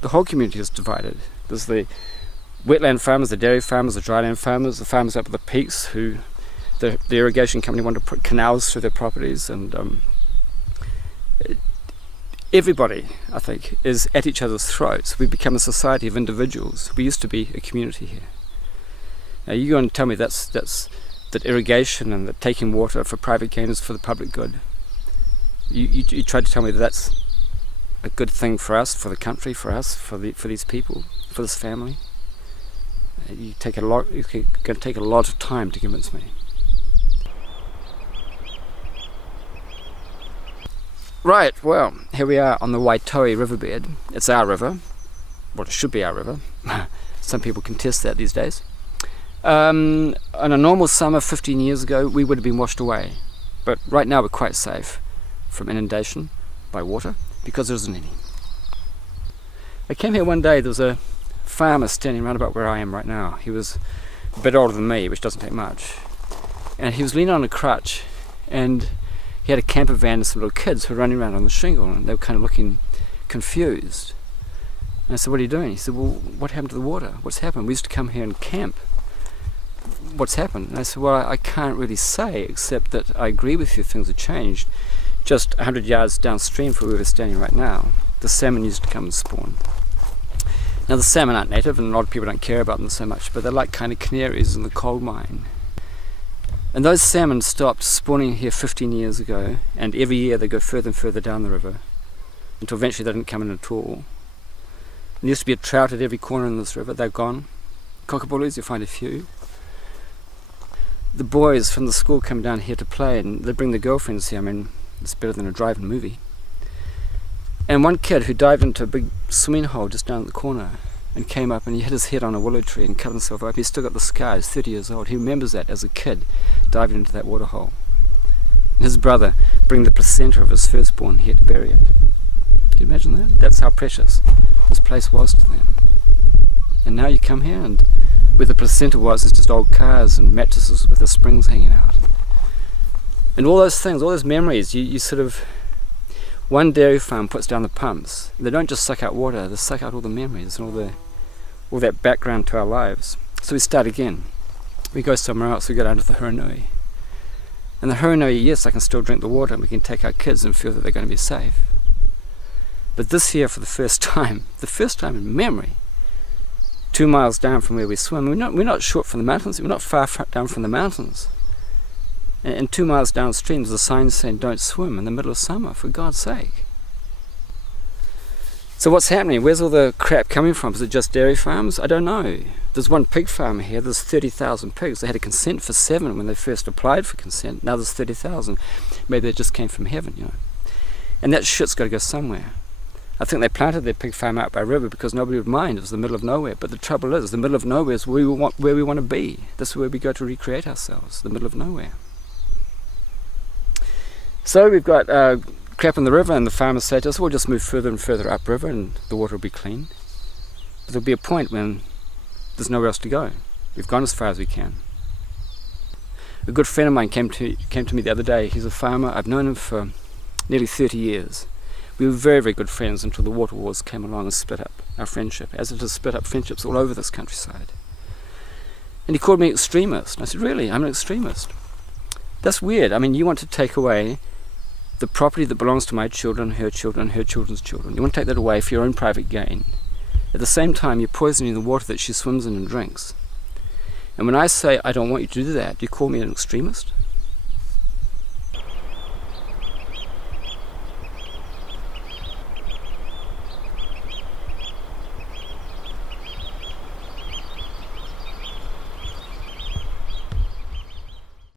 the whole community is divided. There's the wetland farmers, the dairy farmers, the dryland farmers, the farmers up at the peaks who the irrigation company want to put canals through their properties, and everybody, I think, is at each other's throats. We've become a society of individuals. We used to be a community here. Now you're going to tell me that irrigation and that taking water for private gain is for the public good. You tried to tell me that that's a good thing for us, for the country, for us, for these people, for this family. You're going to take a lot of time to convince me. Right, well, here we are on the Waitoa riverbed. It's our river. Well, it should be our river. Some people contest that these days. On a normal summer 15 years ago, we would have been washed away. But right now we're quite safe from inundation by water because there isn't any. I came here one day, there was a farmer standing right about where I am right now. He was a bit older than me, which doesn't take much. And he was leaning on a crutch, and he had a camper van and some little kids who were running around on the shingle, and they were kind of looking confused. And I said, "What are you doing?" He said, "Well, what happened to the water? What's happened? We used to come here and camp. What's happened?" And I said, "Well, I can't really say, except that I agree with you, things have changed. Just 100 yards downstream from where we're standing right now, the salmon used to come and spawn. Now the salmon aren't native, and a lot of people don't care about them so much, but they're like kind of canaries in the coal mine. And those salmon stopped spawning here 15 years ago, and every year they go further and further down the river, until eventually they didn't come in at all. There used to be a trout at every corner in this river, they're gone. Cockabullies, you'll find a few. The boys from the school come down here to play, and they bring their girlfriends here. I mean, it's better than a drive-in movie. And one kid who dived into a big swimming hole just down at the corner and came up and he hit his head on a willow tree and cut himself up. He's still got the scars, 30 years old. He remembers that as a kid, diving into that water hole. And his brother bring the placenta of his firstborn here to bury it. Can you imagine that? That's how precious this place was to them. And now you come here, and where the placenta was is just old cars and mattresses with the springs hanging out. And all those things, all those memories, you sort of... One dairy farm puts down the pumps. They don't just suck out water, they suck out all the memories and all that background to our lives. So we start again. We go somewhere else, we go down to the Huranui. And the Huranui, yes, I can still drink the water and we can take our kids and feel that they're going to be safe. But this year, for the first time in memory, 2 miles down from where we swim, we're not short from the mountains, we're not far down from the mountains. And 2 miles downstream there's a sign saying don't swim in the middle of summer, for God's sake. So what's happening? Where's all the crap coming from? Is it just dairy farms? I don't know. There's one pig farm here, there's 30,000 pigs. They had a consent for 7 when they first applied for consent. Now there's 30,000. Maybe they just came from heaven, you know. And that shit's got to go somewhere. I think they planted their pig farm out by river because nobody would mind. It was the middle of nowhere. But the trouble is, the middle of nowhere is where we want to be. That's where we go to recreate ourselves, the middle of nowhere. So we've got crap in the river, and the farmers say to us, we'll just move further and further upriver and the water will be clean. But there'll be a point when there's nowhere else to go. We've gone as far as we can. A good friend of mine came to me the other day. He's a farmer. I've known him for nearly 30 years. We were very, very good friends until the water wars came along and split up our friendship, as it has split up friendships all over this countryside. And he called me extremist. And I said, really? I'm an extremist? That's weird. I mean, you want to take away the property that belongs to my children, her children's children. You want to take that away for your own private gain. At the same time, you're poisoning the water that she swims in and drinks. And when I say I don't want you to do that, do you call me an extremist?